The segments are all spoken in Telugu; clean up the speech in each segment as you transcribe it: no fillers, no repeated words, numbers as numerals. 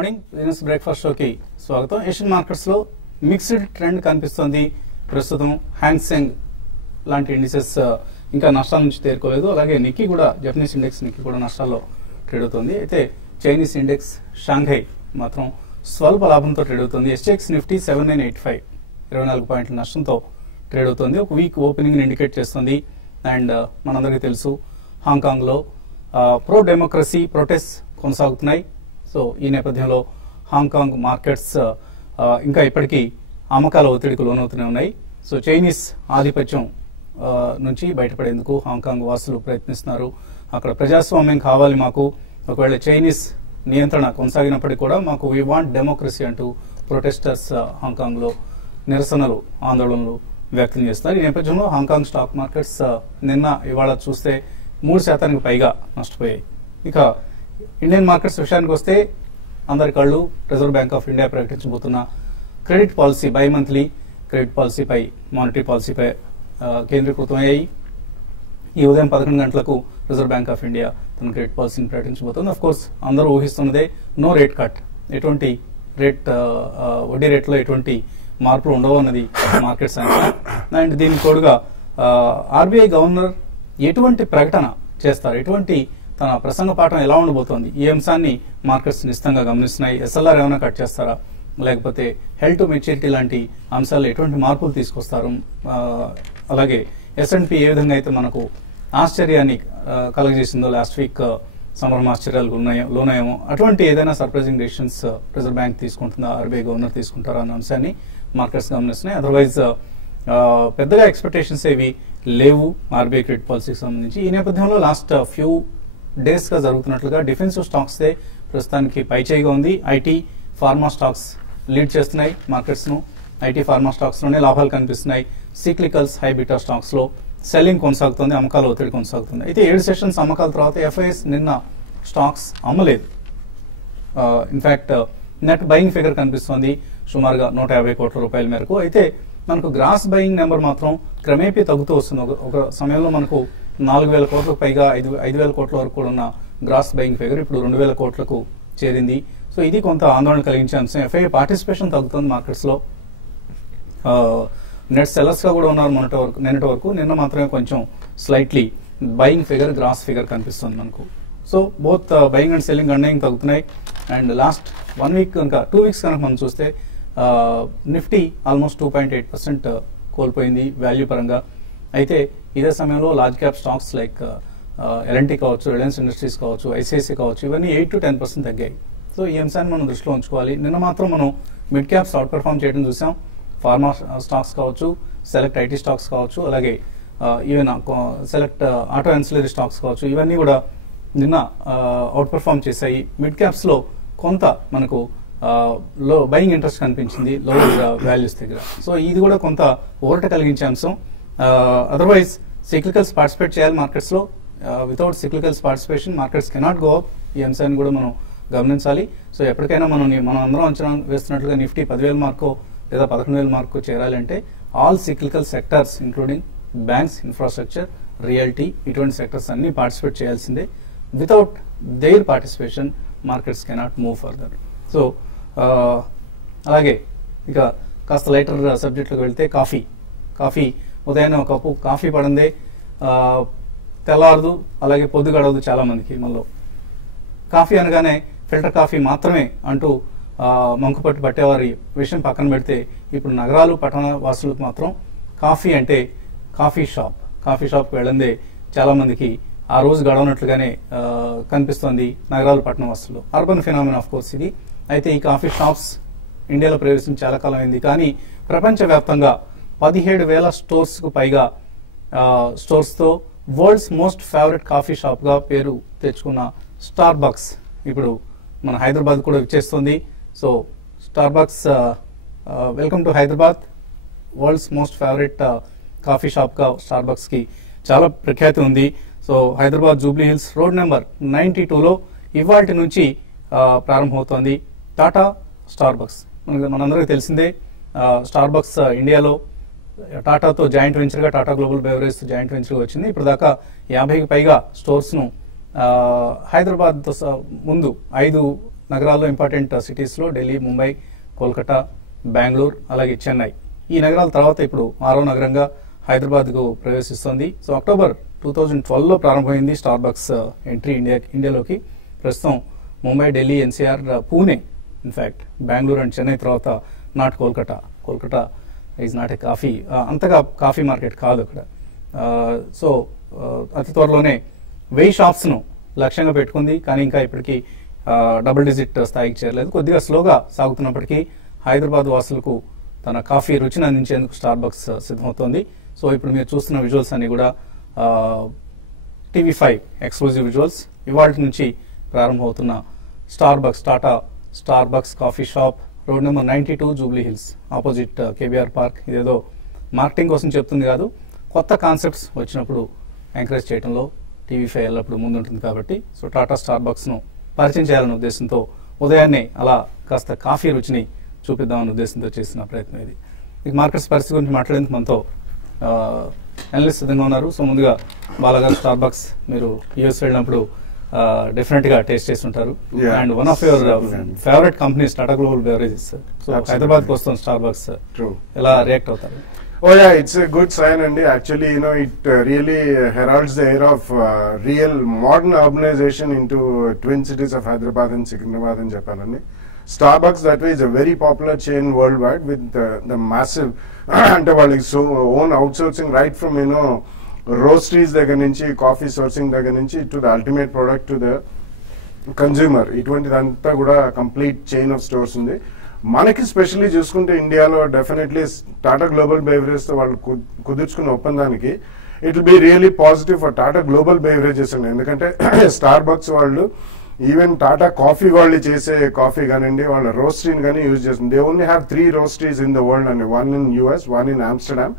మార్నింగ్ బిజినెస్ బ్రేక్ఫాస్ట్ షోకి స్వాగతం. ఏషియన్ మార్కెట్స్ లో మిక్స్డ్ ట్రెండ్ కనిపిస్తోంది. ప్రస్తుతం హ్యాంగ్ సెంగ్ లాంటి ఇండిసెస్ ఇంకా నష్టాల నుంచి తేరుకోలేదు. అలాగే నిక్కీ కూడా, జపనీస్ ఇండెక్స్ నిక్కీ కూడా నష్టాల్లో ట్రేడ్ అవుతుంది. అయితే చైనీస్ ఇండెక్స్ షాంఘై మాత్రం స్వల్ప లాభంతో ట్రేడ్ అవుతుంది. ఎస్టెక్స్ నిఫ్టీ 7985 24 పాయింట్ల నష్టంతో ట్రేడ్ అవుతుంది. ఒక వీక్ ఓపెనింగ్ ఇండికేట్ చేస్తుంది. అండ్ మనందరికీ తెలుసు హాంకాంగ్ లో ప్రో డెమోక్రసీ ప్రొటెస్ట్ కొనసాగుతున్నాయి. సో ఈ నేపథ్యంలో హాంకాంగ్ మార్కెట్స్ ఇంకా ఇప్పటికీ అమ్మకాల ఒత్తిడికి లోనవుతూనే ఉన్నాయి. సో చైనీస్ ఆధిపత్యం నుంచి బయటపడేందుకు హాంకాంగ్ వాసులు ప్రయత్నిస్తున్నారు. అక్కడ ప్రజాస్వామ్యం కావాలి మాకు, ఒకవేళ చైనీస్ నియంత్రణ కొనసాగినప్పటికీ కూడా మాకు వీ వాంట్ డెమోక్రసీ అంటూ ప్రొటెస్టర్స్ హాంకాంగ్ లో నిరసనలు, ఆందోళనలు వ్యక్తం చేస్తున్నారు. ఈ నేపథ్యంలో హాంకాంగ్ స్టాక్ మార్కెట్స్ నిన్న ఇవాళ చూస్తే 3% పైగా నష్టపోయాయి. ఇక ఇండియన్ మార్కెట్స్ విషయానికి వస్తే అందరి కళ్ళు రిజర్వ్ బ్యాంక్ ఆఫ్ ఇండియా ప్రకటించబోతున్న credit policy, bi monthly credit పాలసీపై, మానిటరీ పాలసీపై కేంద్రీకృతమయ్యాయి. ఈ ఉదయం 11 గంటలకు రిజర్వ్ బ్యాంక్ ఆఫ్ ఇండియా తన క్రెడిట్ పాలసీని ప్రకటించబోతుంది. అఫ్ కోర్స్ అందరూ ఊహిస్తున్నదే నో రేట్ కట్, ఎటువంటి వడ్డీ రేట్లో ఎటువంటి మార్పులు ఉండవు అన్నది మార్కెట్స్ అంచనా. అండ్ దీనికి తోడుగా ఆర్బీఐ గవర్నర్ ఎటువంటి ప్రకటన చేస్తారు, ఎటువంటి తన ప్రసంగ పాఠం ఎలా ఉండబోతోంది, ఈ అంశాన్ని మార్కెట్స్ నిశ్చితంగా గమనిస్తున్నాయి. ఎస్ఎల్ఆర్ ఏమైనా కట్ చేస్తారా, లేకపోతే హెల్త్ టు మెచ్యూరిటీ లాంటి అంశాలు ఎటువంటి మార్పులు తీసుకొస్తారు, అలాగే S&P ఏ విధంగా అయితే మనకు ఆశ్చర్యాన్ని కలగజేసిందో లాస్ట్ వీక్ సంభ్రమ ఆశ్చర్యాలు లోనేమో, అటువంటి ఏదైనా సర్ప్రైజింగ్ డెసిషన్స్ రిజర్వ్ బ్యాంక్ తీసుకుంటుందా, ఆర్బీఐ గవర్నర్ తీసుకుంటారా అన్న అంశాన్ని మార్కెట్స్ గమనిస్తున్నాయి. అదర్వైజ్ పెద్దగా ఎక్స్పెక్టేషన్స్ ఏవి లేవు ఆర్బీఐ క్రెడిట్ పాలసీకి సంబంధించి. ఈ నేపథ్యంలో లాస్ట్ ఫ్యూ డేస్ గా జరుగుతున్నట్లుగా డిఫెన్సివ్ స్టాక్స్ దే ప్రస్తుతానికి పైచేయిగా ఉంది. ఐటీ, ఫార్మా స్టాక్స్ లీడ్ చేస్తున్నాయి మార్కెట్స్ ను. ఐటీ, ఫార్మా స్టాక్స్ లోనే లాభాలు కనిపిస్తున్నాయి. సిక్లికల్స్, హై బీటా స్టాక్స్ లో సెల్లింగ్ కొనసాగుతుంది, అమ్మకాల ఒత్తిడి కొనసాగుతుంది. అయితే 7 సెషన్స్ అమ్మకాల తర్వాత ఎఫ్ఐఎస్ నిన్న స్టాక్స్ అమ్మలేదు. ఇన్ఫాక్ట్ నెట్ బయింగ్ ఫిగర్ కనిపిస్తోంది సుమారుగా 150 కోట్ల రూపాయల మేరకు. అయితే మనకు గ్రాస్ బయింగ్ నెంబర్ మాత్రం క్రమేపీ తగ్గుతూ వస్తుంది. ఒక సమయంలో మనకు 4,000 కోట్లకు పైగా 5,000 కోట్ల వరకు కూడా ఉన్న గ్రాస్ బయింగ్ ఫిగర్ ఇప్పుడు 2,000 కోట్లకు చేరింది. సో ఇది కొంత ఆందోళన కలిగించే అంశం. ఎఫ్ఐఐ పార్టిసిపేషన్ తగ్గుతుంది మార్కెట్స్ లో. నెట్ సెల్లర్స్ గా కూడా ఉన్నారు నిన్నటి వరకు. నిన్న మాత్రమే కొంచెం slightly buying figure, gross figure కనిపిస్తుంది మనకు. So both buying and selling గణనీయంగా తగ్గుతున్నాయి. అండ్ లాస్ట్ 1 వీక్ కనుక 2 వీక్స్ కనుక మనం చూస్తే నిఫ్టీ ఆల్మోస్ట్ 2.8% కోల్పోయింది వాల్యూ పరంగా. అయితే ఇదే సమయంలో large cap stocks like LNT కావచ్చు, రిలయన్స్ ఇండస్ట్రీస్ కావచ్చు, ఐసిఐసిఐ కావచ్చు, ఇవన్నీ 8 to 10% తగ్గాయి. సో ఈ అంశాన్ని మనం దృష్టిలో ఉంచుకోవాలి. నిన్న మాత్రం మనం మిడ్ క్యాప్స్ అవుట్ పెర్ఫార్మ్ చేయడం చూసాం. ఫార్మా స్టాక్స్ కావచ్చు, సెలెక్ట్ ఐటీ స్టాక్స్ కావచ్చు, అలాగే even select auto ancillary stocks కావచ్చు, ఇవన్నీ కూడా నిన్న అవుట్ పెర్ఫార్మ్ చేశాయి. మిడ్ క్యాప్స్ లో కొంత మనకు లో బయింగ్ ఇంట్రెస్ట్ కనిపించింది లోవర్ వాల్యూస్ దగ్గర. సో ఇది కూడా కొంత ఊరట కలిగించే అంశం. అదర్వైజ్ సిక్లికల్స్ పార్టిసిపేట్ చేయాలి మార్కెట్స్ లో. Without cyclicals participation markets cannot go up. ఈ అంశాన్ని కూడా మనం గమనించాలి. సో ఎప్పటికైనా మనం అందరం అంచనా వేస్తున్నట్లుగా నిఫ్టీ 10,000 మార్కో లేదా 11,000 మార్కో చేరాలంటే all cyclical sectors including banks, infrastructure, reality, ఇటువంటి సెక్టర్స్ అన్ని పార్టిసిపేట్ చేయాల్సిందే. Without their participation markets cannot move further. So అలాగే ఇక కాస్త లైటర్ సబ్జెక్టులకు వెళ్తే కాఫీ ఉదయాన్నే ఒక కప్పు కాఫీ పడిందే తెల్లారదు, అలాగే పొద్దు గడవదు చాలా మందికి. మనలో కాఫీ అనగానే ఫిల్టర్ కాఫీ మాత్రమే అంటూ మంకుపట్టు పట్టేవారి విషయం పక్కన పెడితే ఇప్పుడు నగరాలు, పట్టణ వాసులకు మాత్రం కాఫీ అంటే కాఫీ షాప్కి వెళ్ళందే చాలా మందికి ఆ రోజు గడవనట్లుగానే కనిపిస్తోంది నగరాలు, పట్టణ వాసులు. అర్బన్ ఫినామినా ఆఫ్ కోర్స్ ఇది. అయితే ఈ కాఫీ షాప్స్ ఇండియాలో ప్రవేశించి చాలా కాలం అయింది. కానీ ప్రపంచవ్యాప్తంగా 17,000 స్టోర్స్ కు పైగా స్టోర్స్ తో world's most favourite coffee shop గా పేరు తెచ్చుకున్న స్టార్ బక్స్ ఇప్పుడు మన హైదరాబాద్ కూడా విచ్చేస్తుంది. So Starbucks welcome to Hyderabad. World's most favourite coffee shop గా స్టార్ బక్స్ కి చాలా ప్రఖ్యాతి ఉంది. So Hyderabad Jubilee Hills road number 92లో ఇవాల్టి నుంచి ప్రారంభమవుతోంది టాటా స్టార్ బక్స్. మనందరికీ తెలిసిందే స్టార్ బక్స్ ఇండియాలో టాటాతో జాయింట్ వెంచర్ గా, Tata global beverage joint venture గా వచ్చింది. ఇప్పుడు దాకా 50కి పైగా స్టోర్స్ ను హైదరాబాద్ ముందు 5 నగరాల్లో ఇంపార్టెంట్ సిటీస్లో ఢిల్లీ, ముంబై, కోల్కతా, బెంగళూరు, అలాగే చెన్నై ఈ నగరాల తర్వాత ఇప్పుడు 6వ నగరంగా హైదరాబాద్కు ప్రవేశిస్తోంది. సో అక్టోబర్ 2012లో ప్రారంభమైంది స్టార్ బక్స్ ఎంట్రీ ఇండియాలోకి. ప్రస్తుతం Mumbai, Delhi, NCR, Pune, in fact Bengaluru and Chennai తర్వాత not Kolkata. Kolkata is not a coffee, అంతగా కాఫీ మార్కెట్ కాదు అక్కడ. సో అతి త్వరలోనే 1000 షాప్స్ను లక్ష్యంగా పెట్టుకుంది. కానీ ఇంకా ఇప్పటికీ డబుల్ డిజిట్ స్థాయికి చేరలేదు. కొద్దిగా స్లోగా సాగుతున్నప్పటికీ హైదరాబాద్ వాసులకు తన కాఫీ రుచిని అందించేందుకు స్టార్ బక్స్ సిద్ధమవుతోంది. సో ఇప్పుడు మీరు చూస్తున్న విజువల్స్ అన్ని కూడా TV5 ఎక్స్క్లూజివ్ విజువల్స్. ఇవాళ నుంచి ప్రారంభమవుతున్న Starbucks, Tata Starbucks coffee shop, road number 92, Jubilee Hills, opposite KBR park. ఇదేదో మార్కెటింగ్ కోసం చెప్తుంది కాదు, కొత్త కాన్సెప్ట్స్ వచ్చినప్పుడు ఎంకరేజ్ చేయడంలో TV5 ఎల్లప్పుడు ముందుంటుంది కాబట్టి. సో టాటా స్టార్ బక్స్ను పరిచయం చేయాలనే ఉద్దేశంతో ఉదయాన్నే అలా కాస్త కాఫీ రుచిని చూపిద్దామనే ఉద్దేశంతో చేసిన ప్రయత్నం ఇది. ఇక మార్కెట్స్ పరిస్థితి గురించి మాట్లాడేందుకు మనతో అనలిస్ట్ సిద్ధంగా ఉన్నారు. సో ముందుగా బాలగారు, స్టార్ బక్స్ మీరు యూఎస్ వెళ్ళినప్పుడు డెఫినెట్ గా టేస్ట్ చేసి ఉంటారు. And one of your favourite companies Tata global beverages. So Hyderabad కి వస్తుంది స్టార్ బక్స్, ఎలా రియాక్ట్ అవుతారు? Oh yeah, it's a good sign, and actually, it really heralds the era of real modern urbanization into twin cities of Hyderabad and Secunderabad and Japan. Starbucks, that way, is a very popular chain worldwide with the massive so own outsourcing right from roasteries దగ్గర నుంచి, కాఫీ సోర్సింగ్ దగ్గర నుంచి to the ultimate product to the consumer. ఇటువంటిదంతా కూడా కంప్లీట్ చైన్ ఆఫ్ స్టోర్స్ ఉంది. మనకి స్పెషల్లీ చూసుకుంటే ఇండియాలో డెఫినెట్లీ టాటా గ్లోబల్ బెవరేజెస్ తో వాళ్ళు కుదుర్చుకున్న ఒప్పందానికి it will be really positive for Tata global beverages అండి. ఎందుకంటే స్టార్ బక్స్ వాళ్ళు ఈవెన్ టాటా కాఫీ వాళ్ళు చేసే కాఫీ కానివ్వండి, వాళ్ళ రోస్టరీని కానీ యూజ్ చేస్తుంది. They only have 3 roasteries in the world అండి. 1 in US, 1 in Amsterdam,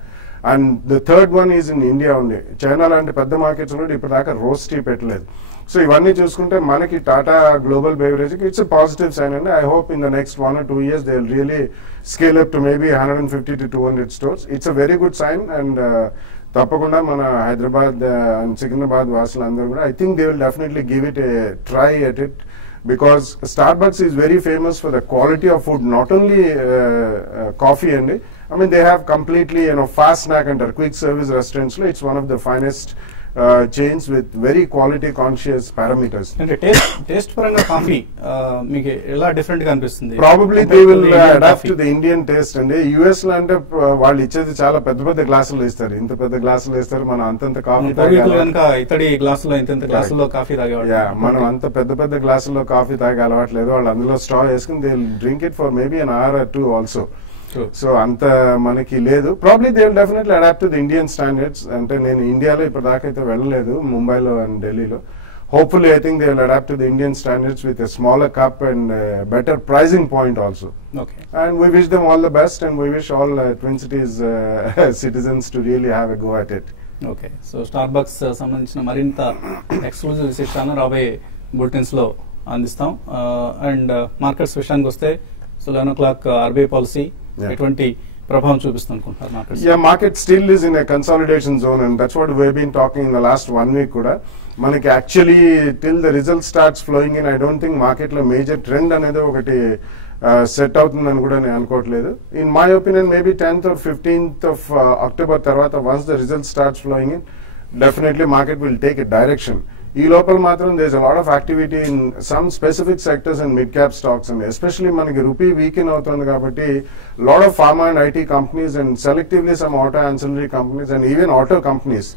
and the third one is in India ఉంది. చైనా లాంటి పెద్ద మార్కెట్స్ ఉన్నట్టు ఇప్పుడు దాకా రోస్టరీ పెట్టలేదు. సో ఇవన్నీ చూసుకుంటే మనకి Tata global beverage it's positive sign అండి. I hope in the next 1 or 2 years they will really scale up to maybe 150 to 200 stores. It's a very good sign. And తప్పకుండా మన హైదరాబాద్ అండ్ సికింద్రాబాద్ వాసులందరూ కూడా I think they will definitely give it a try at it, because Starbucks is very famous for the quality of food, not only coffee and I mean they have completely fast snack and quick service restaurants. It's one of the finest chains with very quality conscious parameters. అంటే టేస్ట్ పరంగా కాఫీ మీకు ఎలా డిఫరెంట్ గా అనిపిస్తుంది? Probably they will adapt to the Indian taste అండి. యుఎస్ లో అంటే వాళ్ళు ఇచ్చేది చాలా పెద్ద పెద్ద గ్లాసులు ఇస్తారు, ఇంత పెద్ద గ్లాసులు ఇస్తారు. మనం అంతంత కాఫీ ఇతడి గ్లాసులో ఇంత గ్లాసుల్లో కాఫీ తాగేవాళ్ళు. మనం అంత పెద్ద పెద్ద గ్లాసుల్లో కాఫీ తాగే అలవాట్లేదు. వాళ్ళు అందులో స్ట్రా వేసుకుని they drink it for maybe an hour or 2 also. So అంత మనకి లేదు. Probably they will definitely adapt to the Indian standards. అంటే నేను ఇండియాలో ఇప్పుడు దాకా అయితే వెళ్ళలేదు, ముంబైలో అండ్ ఢిల్లీలో. Hopefully I think they will adapt to the Indian standards with a smaller cup and better pricing point also. And we wish them all the best and we wish all twin cities citizens to really have a go at it. Okay, so Starbucks సంబంధించిన మరింత ఎక్స్క్లూజివ్ విశేషాలను రాబోయే బులెటిన్స్ లో అందిస్తాం. అండ్ మార్కెట్స్ విషయానికి వస్తే సో 11 o'clock RBI పాలసీ ఎటువంటి ప్రభావం చూపిస్తుంది అనుకుంటున్నారు market? Market still is in a consolidation zone and that's what we been talking in the last 1 week కూడా. మనకి actually till the result starts flowing in, I don't think market లో మేజర్ ట్రెండ్ అనేది ఒకటి సెట్ అవుతుందని కూడా నేను అనుకోవట్లేదు. In my opinion maybe 10th or 15th of October తర్వాత once the result starts flowing in, definitely market will take a direction. ఈ లోపల మాత్రం there is a lot of activity in some specific sectors and mid cap stocks and especially మనకి రూపీ వీకెన్ అవుతుంది కాబట్టి lot of pharma and IT companies and selectively some auto ancillary companies and even auto companies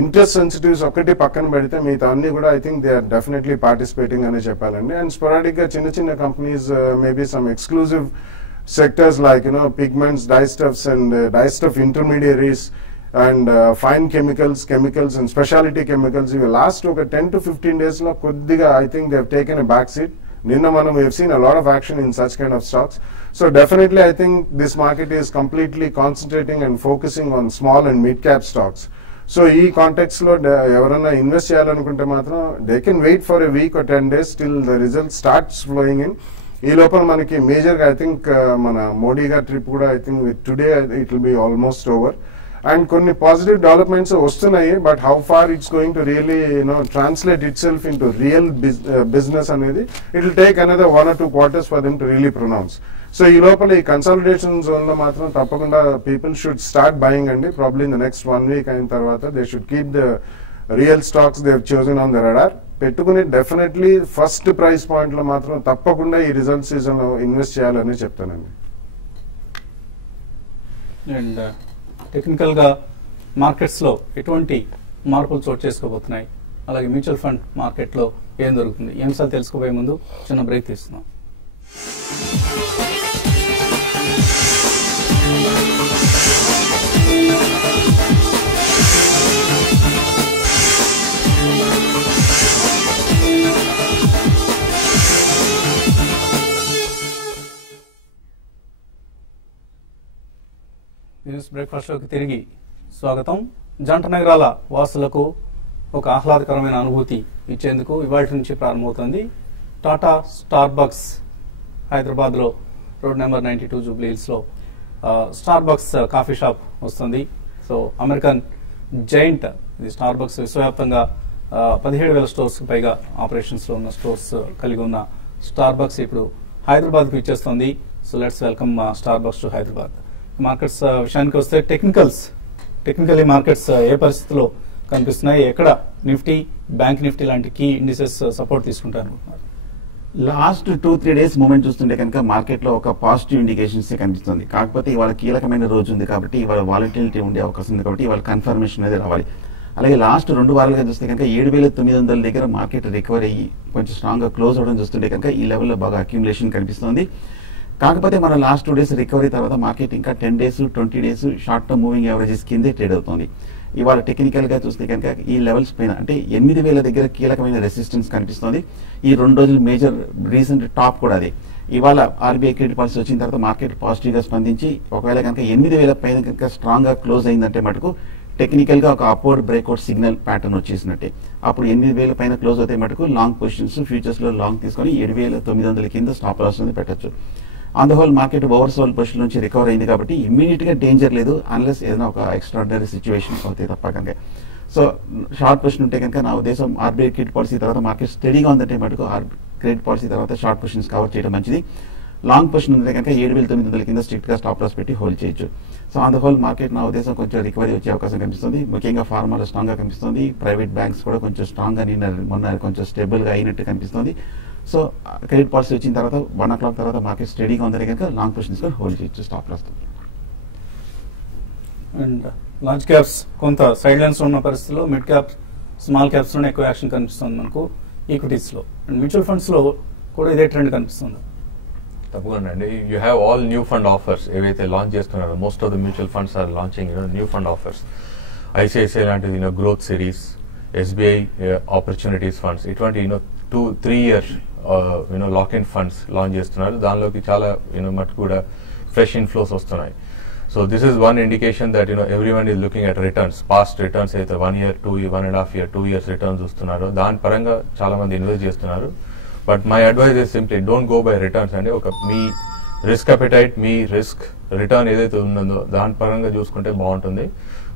interest sensitives ఒకటి పక్కన పెడితే మిగతా అన్ని కూడా I think they are definitely participating అనే చెప్పాలండి. అండ్ స్పొరాడిక్ గా చిన్న చిన్న companies maybe some exclusive sectors like pigments, dyestuffs and dyestuff intermediaries and fine chemicals and specialty chemicals. Ivi last oka 10 to 15 days lo koddiga I think they have taken a back seat. Ninna manam we have seen a lot of action in such kind of stocks. So definitely I think this market is completely concentrating and focusing on small and mid cap stocks. So ee context lo evarana invest cheyalanukunte matram they can wait for a week or 10 days till the result starts flowing in. ఈ లోపల మనకి మేజర్ గా ఐ థింక్ మన మోడీ గారి ట్రిప్ కూడా I think today it will be almost over. And కొన్ని పాజిటివ్ డెవలప్మెంట్స్ వస్తున్నాయి, but how far it's going to really translate itself into real business అనేది it will take another 1 or 2 quarters for them to really pronounce. So ఈ లోపల ఈ కన్సాలిడేషన్ జోన్ లో మాత్రం తప్పకుండా పీపుల్ షుడ్ స్టార్ట్ బయింగ్ అండి. Probably in the next 1 week అయిన తర్వాత they should keep the real stocks they chosen on the radar పెట్టుకుని డెఫినెట్లీ ఫస్ట్ ప్రైస్ పాయింట్ లో మాత్రం తప్పకుండా ఈ రిజల్ట్ సీజన్ లో ఇన్వెస్ట్ చేయాలని చెప్తానండి. అండ్ టెక్నికల్ గా మార్కెట్స్ లో ఎటువంటి మార్పులు చోటు చేసుకోబోతున్నాయి, అలాగే మ్యూచువల్ ఫండ్ మార్కెట్ లో ఏం జరుగుతుంది, ఈ అంశాలు తెలుసుకోబోయే ముందు చిన్న బ్రేక్ తీస్తున్నాం. న్యూస్ బ్రేక్ఫాస్ట్ లోకి తిరిగి స్వాగతం. జంట నగరాల వాసులకు ఒక ఆహ్లాదకరమైన అనుభూతి ఇచ్చేందుకు ఇవాళ నుంచి ప్రారంభమవుతుంది టాటా స్టార్ బక్స్. హైదరాబాద్ లో రోడ్ నెంబర్ 92 జూబ్లీ హిల్స్ లో స్టార్ బక్స్ కాఫీ షాప్ వస్తుంది. సో అమెరికన్ జైంట్ ఇది స్టార్ బక్స్ విశ్వవ్యాప్తంగా 17,000 స్టోర్స్ పైగా ఆపరేషన్స్ లో ఉన్న స్టోర్స్ కలిగి ఉన్న స్టార్ బక్స్ ఇప్పుడు హైదరాబాద్ కు ఇచ్చేస్తుంది. So let's welcome Starbucks to Hyderabad. Markets విషయానికి వస్తే టెక్నికల్లీ మార్కెట్స్ ఏ పరిస్థితిలో కనిపిస్తున్నాయి, ఎక్కడ నిఫ్టీ, బ్యాంక్ నిఫ్టీ లాంటి కీ ఇండిసెస్ సపోర్ట్ తీసుకుంటారు? లాస్ట్ 2-3 days మూమెంట్ చూస్తుంటే కనుక మార్కెట్ లో ఒక పాజిటివ్ ఇండికేషన్స్ కనిపిస్తుంది. కాకపోతే ఇవాళ కీలకమైన రోజు ఉంది కాబట్టి ఇవాళ వాలటిలిటీ ఉండే అవకాశం ఉంది కాబట్టి ఇవాళ కన్ఫర్మేషన్ అనేది రావాలి. అలాగే లాస్ట్ 2 వారాలుగా చూస్తే కనుక 7,900 దగ్గర మార్కెట్ రికవర్ అయ్యి కొంచెం స్ట్రాంగ్ గా క్లోజ్ అవడం చూస్తుంటే కనుక ఈ లెవెల్లో బాగా అక్యుములేషన్ కనిపిస్తుంది. కాకపోతే మన లాస్ట్ 2 days రికవరీ తర్వాత మార్కెట్ ఇంకా 10 days 20 days short term moving averages కిందే ట్రేడ్ అవుతుంది. ఇవాళ టెక్నికల్ గా చూస్తే కనుక ఈ లెవెల్స్ పైన అంటే 8,000 దగ్గర కీలకమైన రెసిస్టెన్స్ కనిపిస్తుంది. ఈ 2 రోజులు మేజర్ రీసెంట్ టాప్ కూడా అదే. ఇవాళ ఆర్బీఐ క్రెడిట్ పాలసీ వచ్చిన తర్వాత మార్కెట్ పాజిటివ్ గా స్పందించి ఒకవేళ కనుక 8,000 పైన కనుక స్ట్రాంగ్ గా క్లోజ్ అయిందంటే మటుకు టెక్నికల్ గా ఒక అప్వర్డ్ బ్రేక్అవుట్ సిగ్నల్ ప్యాటర్న్ వచ్చేసినట్టే. అప్పుడు 8,000 పైన క్లోజ్ అవుతాయి మటుకు లాంగ్ పొజిషన్స్ ఫ్యూచర్స్ లో లాంగ్ తీసుకొని 7,900 కింద స్టాప్ లాస్ అనేది పెట్టచ్చు. On the whole market oversold position నుంచి రికవర్ అయింది కాబట్టి ఇమ్మీడియట్ గా డేంజర్ లేదు, అన్లెస్ ఏదైనా ఒక ఎక్స్ట్రాడినరీ సిచ్యువేషన్ అవుతాయి తప్ప కనుక. సో షార్ట్ పొజిషన్ ఉంటే కనుక నా ఉద్దేశం ఆర్బీఐ క్రెడిట్ పాలసీ తర్వాత మార్కెట్ స్టడీగా ఉందంటే మటుకు క్రెడిట్ పాలసీ తర్వాత షార్ట్ పొజిషన్స్ కవర్ చేయడం మంచిది. లాంగ్ పొజిషన్ ఉంటే కనుక 7,900 కింద స్ట్రిక్ట్ గా స్టాప్ లాస్ పెట్టి హోల్డ్ చేయొచ్చు. So on the whole market నా ఉద్దేశం కొంచెం రికవరీ వచ్చే అవకాశం కనిపిస్తుంది. ముఖ్యంగా ఫార్మాలో స్ట్రాంగ్ గా కనిపిస్తుంది. ప్రైవేట్ బ్యాంక్స్ కూడా కొంచెం స్ట్రాంగ్ గా మొన్న కొంచెం స్టేబుల్ గా అయినట్టు కనిపిస్తుంది. సో క్రెడిట్ పాలసీ వచ్చిన తర్వాత 1 o'clock తర్వాత మార్కెట్ స్టడీగా ఉందని కనుక లాంగ్ పొజిషన్స్ హోల్డ్ చేయొచ్చు stop loss. And large caps కొంత సైడ్ లైన్స్ ఉన్న పరిస్థితుల్లో మిడ్ క్యాప్, స్మాల్ క్యాప్స్ లోనే ఎక్కువ యాక్షన్ కనిపిస్తుంది మనకు ఈక్విటీస్ లో. అండ్ మ్యూచువల్ ఫండ్స్ లో కూడా ఇదే ట్రెండ్ కనిపిస్తుంది. తప్పకుండా అండి. You have all new fund offers ఏవైతే లాంచ్ చేస్తున్నారో most of the mutual funds are launching new fund offers. ICICI లాంటిది growth series, SBI opportunities funds ఇటువంటి 2-3 year lock in funds launch చేస్తున్నారు. దానిలోకి చాలా మటుకు కూడా ఫ్రెష్ ఇన్ఫ్లోస్ వస్తున్నాయి. So this is one indication that everyone is looking at returns. Past returns అయితే 1 year, 1.5 year, 2 years రిటర్న్స్ వస్తున్నారు. దాని పరంగా చాలా మంది ఇన్వెస్ట్ చేస్తున్నారు. But my advice is simply don't go by returns అండి. ఒక మీ రిస్క్ అపెటైట్, మీ రిస్క్ రిటర్న్ ఏదైతే ఉందో దాని పరంగా చూసుకుంటే బాగుంటుంది.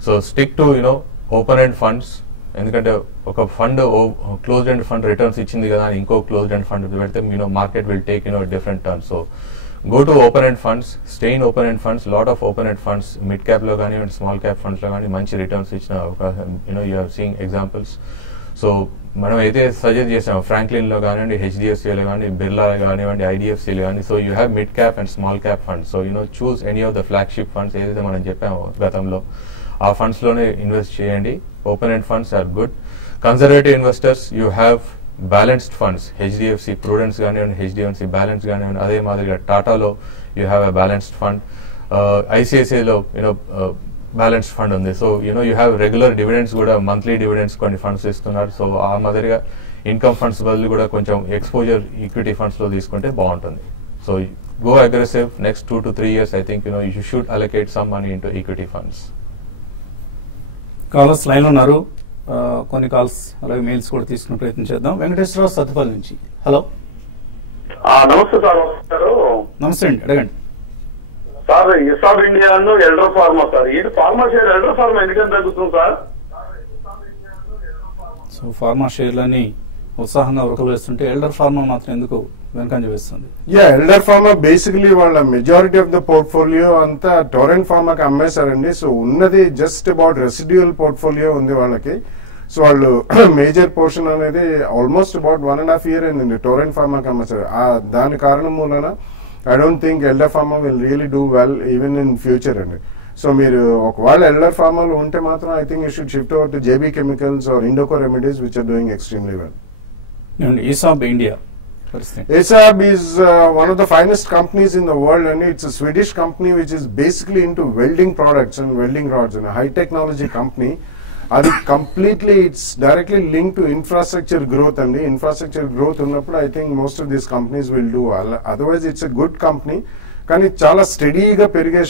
So stick to open end funds. ఎందుకంటే ఒక fund closed end fund returns ఇచ్చింది కదా అని ఇంకో క్లోజ్డ్ ఎండ్ ఫండ్ పెడితే market will take different turn. So go to open end funds, stay in open end funds. Lot of open end funds mid cap లో కానీ స్మాల్ క్యాప్ ఫండ్స్ లో కానీ మంచి రిటర్న్స్ ఇచ్చిన అవకాశం you have seeing examples. So మనం అయితే సజెస్ట్ చేసాం ఫ్రాంక్లిన్ లో కానివ్వండి, హెచ్డిఎఫ్సిలో కానీ, బిర్లా కానివ్వండి, ఐడిఎఫ్సిలో కానీ. So you have mid cap and small cap funds. So choose any of the flagship funds ఏదైతే మనం చెప్పామో గతంలో ఆ ఫండ్స్ లోనే ఇన్వెస్ట్ చేయండి. Open end funds are good. Conservative investors you have balanced funds. HDFC prudence కానివ్వండి, హెచ్డిఎఫ్సి బ్యాలెన్స్ కానివ్వండి, అదే మాదిరిగా టాటాలో you have a balanced fund. ఐసిఐసిఐలో బ్యాలెన్స్డ్ ఫండ్ ఉంది. So you have regular dividends కూడా, మంత్లీ డివిడెండ్స్ కొన్ని ఫండ్స్ ఇస్తున్నారు. సో ఆ మాదిరిగా ఇన్కమ్ ఫండ్స్ బదులు కూడా కొంచెం ఎక్స్పోజర్ ఈక్విటీ ఫండ్స్ లో తీసుకుంటే బాగుంటుంది. So go aggressive. Next 2 to 3 years I think you should allocate some money into equity funds. Callers line ఉన్నారు. కొన్ని కాల్స్ అలాగే మెయిల్స్ కూడా తీసుకునే ప్రయత్నం చేద్దాం. వెంకటేశ్వరరావు సత్తుపల్లి నుంచి. హలో, నమస్తే సార్. నమస్తే అండి, అడగండి. Sir ESAB India Elder pharma sir ఏంటి ఫార్మా షేర్ ఎల్డర్ ఫార్మా ఎందుకని తగ్గుతుంది సార్? సో ఫార్మా షేర్లని ఉత్సాహంగా ఉరకవేస్తుంటే ఎల్డర్ ఫార్మా మాత్రం ఎందుకు వెనకంజ వేస్తుంది? ఎల్డర్ ఫార్మా బేసికలీ వాళ్ళ మెజారిటీ ఆఫ్ ద పోర్ట్ఫోలియో అంతా టొరెంట్ ఫార్మాకి అమ్మేశారండి. సో ఉన్నది జస్ట్ అబౌట్ రెసిడ్యూయల్ పోర్ట్ఫోలియో ఉంది వాళ్ళకి. సో వాళ్ళు మేజర్ పోర్షన్ అనేది ఆల్మోస్ట్ అబౌట్ 1.5 year అయిందండి టొరెంట్ ఫార్మాకి అమ్మేశారు. దాని కారణం మూలన I don't think Elder pharma will really do well even in future అండి. సో మీరు ఒకవేళ ఎల్డర్ ఫార్మాలో ఉంటే మాత్రం I think you should shift over to JB Chemicals are Indoco remedies which are doing extremely well. ESAB India ESAB is one of the finest companies in the world, and it's a Swedish company which is basically into welding products and welding rods, and a high technology company. Adi completely, it's directly linked to infrastructure growth, and the infrastructure growth unnappudu I think most of these companies will do well. Otherwise it's a good company, కానీ చాలా స్టడీగా పెరిగే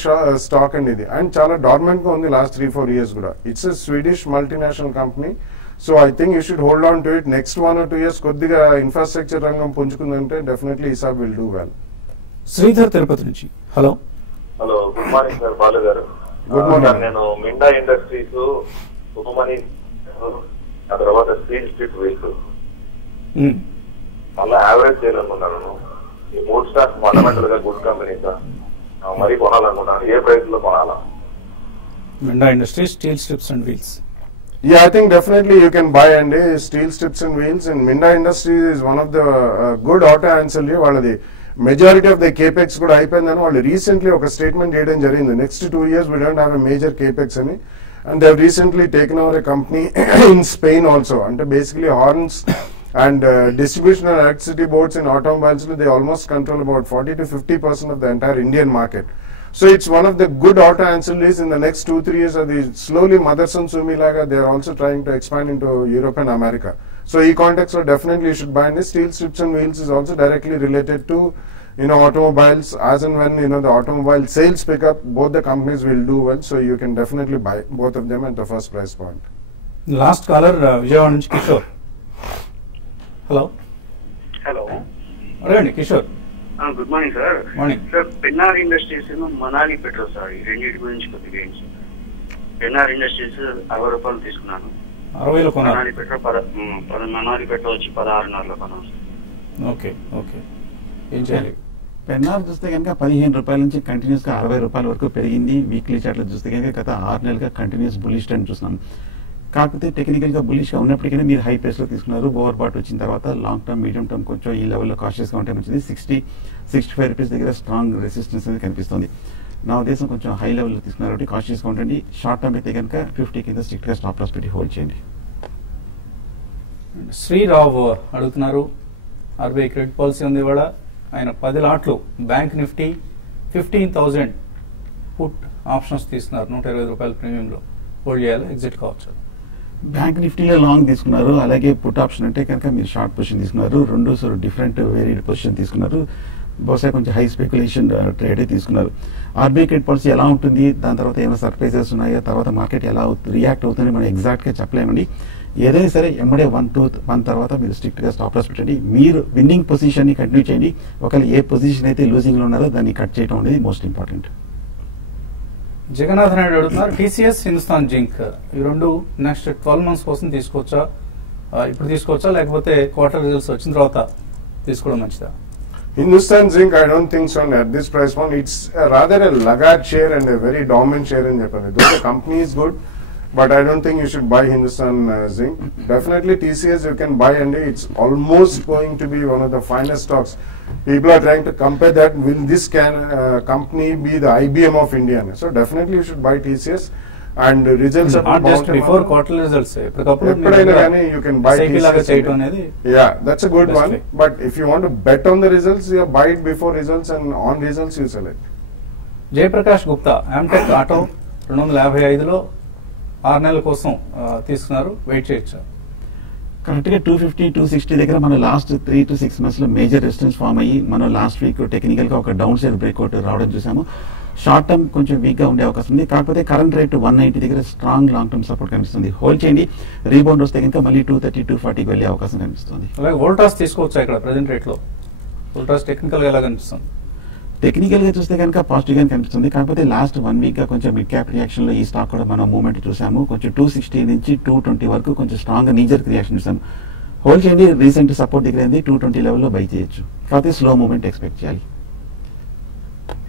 స్టాక్ అండి ఇది, అండ్ చాలా డార్మెంట్ గా ఉంది లాస్ట్ 3-4 years కూడా. It's a Swedish multinational company. So I think you should hold on to it. Next 1 or 2 years కొద్దిగా ఇన్ఫ్రాస్ట్రక్చర్ రంగం పుంజుకుందంటే definitely ESAB will do well. Sridhar Tirupati నుంచి. Hello good morning sir Balu గారు. Good morning. నేను మిండా ఇండస్ట్రీస్, సుమని, ఆ తర్వాత స్టీల్ స్ట్రీట్ వీల్స్ మళ్ళీ యావరేజ్ చేయాలనుకున్నాను. ఈ 3 స్టాక్స్ ఫండమెంటల్ గా గుడ్ కంపెనీ సార్, మరీ కొనాలనుకున్నాను. ఏ ప్రైస్ లో కొనాలా? Minda industries, steel strips and wheels. Yeah, I think definitely you can buy and steel strips and wheels, and Minda Industries is one of the good auto ancillary. వాళ్ళది మెజారిటీ ఆఫ్ ద కేపెక్స్ కూడా అయిపోయిందని వాళ్ళు రీసెంట్లీ ఒక స్టేట్మెంట్ చేయడం జరిగింది. Next 2 years we don't have a major capex అని, and they have recently taken over a company in Spain also. అంటే basically horns and distribution and electricity boards in automobiles, they almost control about 40 to 50% of the entire Indian market. So it's one of the good auto ancillaries. In the next 2-3 years, slowly Motherson Sumi Laga, they are also trying to expand into Europe and America. So in context, so definitely you should buy. And steel strips and wheels is also directly related to automobiles. As and when the automobile sales pick up, both the companies will do well. So you can definitely buy both of them at the first price point. Last caller, Vijayawada నుంచి కిషోర్. హలో అడగండి Kishore. Good morning sir. Morning sir, Pennar industries Manali petrol sir, ఈ రెండింటి గురించి కొద్దిగా ఏంటి సార్? పెన్నార్ ఇండస్ట్రీస్ 60 రూపాయలు తీసుకున్నాను. 60లో కొనాలి. మనాలి పెట్రోల్ మనాలి పెట్రోల్ వచ్చి 16.5లో కొన్నాను. ఓకే ఓకే, ఏం చేయాలి? పెన్నార్ చూస్తే కనుక 15 రూపాయల నుంచి కంటిన్యూస్ గా 60 రూపాయల వరకు పెరిగింది. వీక్లీ చార్ట్లో చూస్తే కనుక గత 6 నెలలుగా కంటిన్యూస్ బులిష్ ట్రెండ్ చూస్తున్నాం. కాకపోతే టెక్నికల్ గా బులిష్ గా ఉన్నప్పటికీ మీరు హై ప్రైస్ లో తీసుకున్నారు. ఓవర్ బాట్ వచ్చిన తర్వాత లాంగ్ టర్మ్, మీడియం టర్మ్ కొంచెం ఈ లెవెల్లో కాషియస్ గా ఉంటే మంచిది. 60-65 రూపీస్ దగ్గర స్ట్రాంగ్ రెసిస్టెన్స్ అనేది కనిపిస్తుంది. నా ఉద్దేశం కొంచెం హై లెవెల్లో తీసుకున్నారు కాబట్టి కాషియస్ గా ఉండండి. షార్ట్ టర్మ్ అయితే కనుక 50 కింద స్ట్రిక్ట్ గా స్టాప్ లాస్ పెట్టి హోల్డ్ చేయండి. శ్రీరావు అడుగుతున్నారు, ఆర్బీఐ క్రెడిట్ పాలసీ ఉంది ఇవాళ. ఆయన 10 లాట్లు బ్యాంక్ నిఫ్టీ 15,000 పుట్ ఆప్షన్స్ తీసుకున్నారు. 120 రూపాయల ప్రీమియంలో హోల్డ్ చేయాలి, ఎగ్జిట్ కావచ్చు. బ్యాంక్ నిఫ్టీలో లాంగ్ తీసుకున్నారు, అలాగే పుట్ ఆప్షన్ అంటే కనుక మీరు షార్ట్ పొజిషన్ తీసుకున్నారు. రెండు డిఫరెంట్ వేరియడ్ పొజిషన్ తీసుకున్నారు. బహుశా కొంచెం హై స్పెక్యులేషన్ ట్రేడ్ తీసుకున్నారు. ఆర్బీఐ క్రెడిట్ పాలసీ ఎలా ఉంటుంది, దాని తర్వాత ఏమైనా సర్ప్రైజెస్ ఉన్నాయో, తర్వాత మార్కెట్ ఎలా రియాక్ట్ అవుతుంది మనం ఎగ్జాక్ట్ గా చెప్పలేమండి. ఏదైనా సరే ఎమ్మడే 1 తర్వాత మీరు స్ట్రిక్ట్ గా స్టాప్ లాస్ పెట్టండి. మీరు విన్నింగ్ పొజిషన్ ని కంటిన్యూ చేయండి. ఒకవేళ ఏ పొజిషన్ అయితే లూజింగ్ లో ఉన్నారో దాన్ని కట్ చేయడం అనేది మోస్ట్ ఇంపార్టెంట్. జగన్నాథ్ నాయుడు అడుగుతున్నారు, టీసీఎస్, హిందుస్థాన్ జింక్ ఈ రెండు నెక్స్ట్ 12 months కోసం తీసుకోవచ్చా? ఇప్పుడు తీసుకోవచ్చా లేకపోతే క్వార్టర్ రిజల్ట్స్ వచ్చిన తర్వాత తీసుకోవడం మంచిదా? Hindustan Zinc, I don't think so at this price point. It's rather a laggard share and a very dominant share in Japan. Though the company is good, but I don't think you should buy Hindustan Zinc. Definitely TCS you can buy, and it's almost going to be one of the finest stocks. People are trying to compare that. Will this company be the IBM of India? So definitely you should buy TCS. And results not just before quarterly results. You can buy TCS. Yeah, that's a good one. Way. But if you want to bet on the results, you buy it before results, and on results you sell it. Jayaprakash Gupta, Amtek auto 255లో 6 నెలల కోసం తీసుకున్నారు, వెయిట్ చేయొచ్చు. కరెక్ట్ గా 250-260 దగ్గర మన లాస్ట్ 3 to 6 months లో మేజర్ రెసిస్టెన్స్ ఫామ్ అయ్యి మనం లాస్ట్ వీక్ టెక్నికల్ గా ఒక డౌన్ సైడ్ బ్రేక్అవుట్ రావడం చూసాము. షార్ట్ టర్మ్ కొంచెం వీక్ గా ఉండే అవకాశం ఉంది. కాకపోతే కరెంట్ రేట్ 190 దగ్గర స్ట్రాంగ్ లాంగ్ టర్మ్ సపోర్ట్ కనిపిస్తుంది. హోల్డ్ చేయండి. రీబౌండ్ వస్తే కనుక మళ్ళీ 230-240 వెళ్ళే అవకాశం కనిపిస్తుంది. అలాగే వోల్టాస్ తీసుకోవచ్చా ఇక్కడ ప్రెసెంట్ రేట్ లో? వోల్టాస్ టెక్నికల్ గా ఎలా కనిపిస్తుంది? టెక్నికల్ గా చూస్తే కనుక పాజిటివ్ గా కనిపిస్తుంది. కాకపోతే లాస్ట్ 1 వీక్ గా కొంచెం మిడ్ క్యాప్ రియాక్షన్ లో ఈ స్టాక్ కూడా మనం మూవ్మెంట్ చూసాము. కొంచెం 260 నుంచి 220 వరకు కొంచెం స్ట్రాంగ్ నీజర్ రియాక్షన్ చూసాము. హోల్డ్ చేయండి, రీసెంట్ సపోర్ట్ దగ్గర 220 లెవెల్లో బై చేయొచ్చు. కాకపోతే స్లో మూవ్మెంట్ ఎక్స్పెక్ట్ చేయాలి.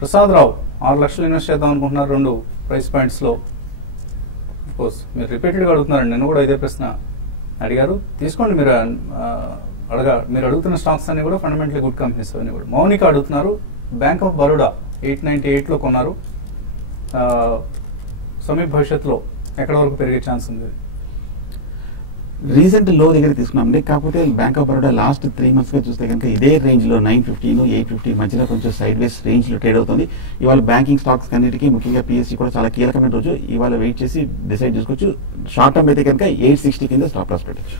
ప్రసాద్ రావు 6 లక్షలు ఇన్వెస్ట్ చేద్దాం అనుకుంటున్నారు 2 ప్రైస్ పాయింట్స్ లో. కోర్స్ మీరు రిపీటెడ్ గా అడుగుతున్నారండి, నేను కూడా ఇదే ప్రశ్న అడిగారు. తీసుకోండి, మీరు అడుగుతున్న స్టాక్స్ అన్ని కూడా ఫండమెంటలీ గుడ్ కంపెనీస్ అన్ని కూడా. మౌనిక అడుగుతున్నారు, బ్యాంక్ ఆఫ్ బరోడా 898 లో కొన్నారు, సమీప భవిష్యత్తులో ఎక్కడ వరకు పెరిగే ఛాన్స్ ఉంది? రీసెంట్ లో దగ్గర తీసుకున్నామండి. కాకపోతే bank of Baroda last 3 months గా చూస్తే కనుక ఇదే రేంజ్ లో 915 850 మధ్యలో కొంచెం సైడ్ వేస్ రేంజ్ లో ట్రేడ్ అవుతుంది. ఇవాళ బ్యాంకింగ్ స్టాక్స్ అన్నిటికీ ముఖ్యంగా పిఎస్సి కూడా చాలా కీలకమైన రోజు. ఇవాళ వెయిట్ చేసి డిసైడ్ చేసుకోవచ్చు. షార్ట్ టర్మ్ అయితే కనుక 860 కింద స్టాప్ లాస్ పెట్టచ్చు.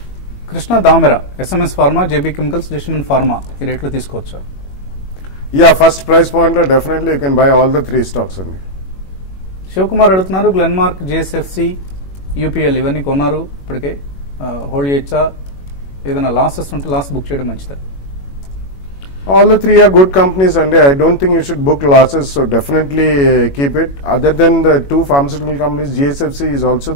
Krishna Damera SMS pharma, JB chemicals, డిస్టిన్ ఫార్మా ఈ రేట్లో తీసుకోవచ్చా? Yeah, first price point lo definitely you can buy all the 3 stocks only. Shivakumar అడుగుతున్నారు, గ్లెన్మార్క్, జేఎస్ఎఫ్సి, యూపీఎల్ ఇవన్నీ కొన్నారు, ఇప్పటికే హోల్డ్ చేయొచ్చా? ఏదైనా లాసెస్ ఉంటే లాస్ బుక్ చేయడం మంచిదా? All the 3 are good companies and I don't think you should book losses, so definitely keep it. Other than the 2 pharmaceutical companies, GSFC is also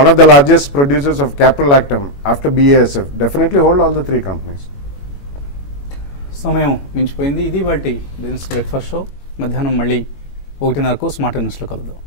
one of the largest producers of caprolactam after BASF. Definitely hold all the 3 companies. సమయం మించిపోయింది. ఇది వాటి బిజినెస్ బ్రేక్ఫాస్ట్ షో. మధ్యాహ్నం మళ్ళీ 1:30కు స్మార్ట్ న్యూస్లో కలుద్దాం.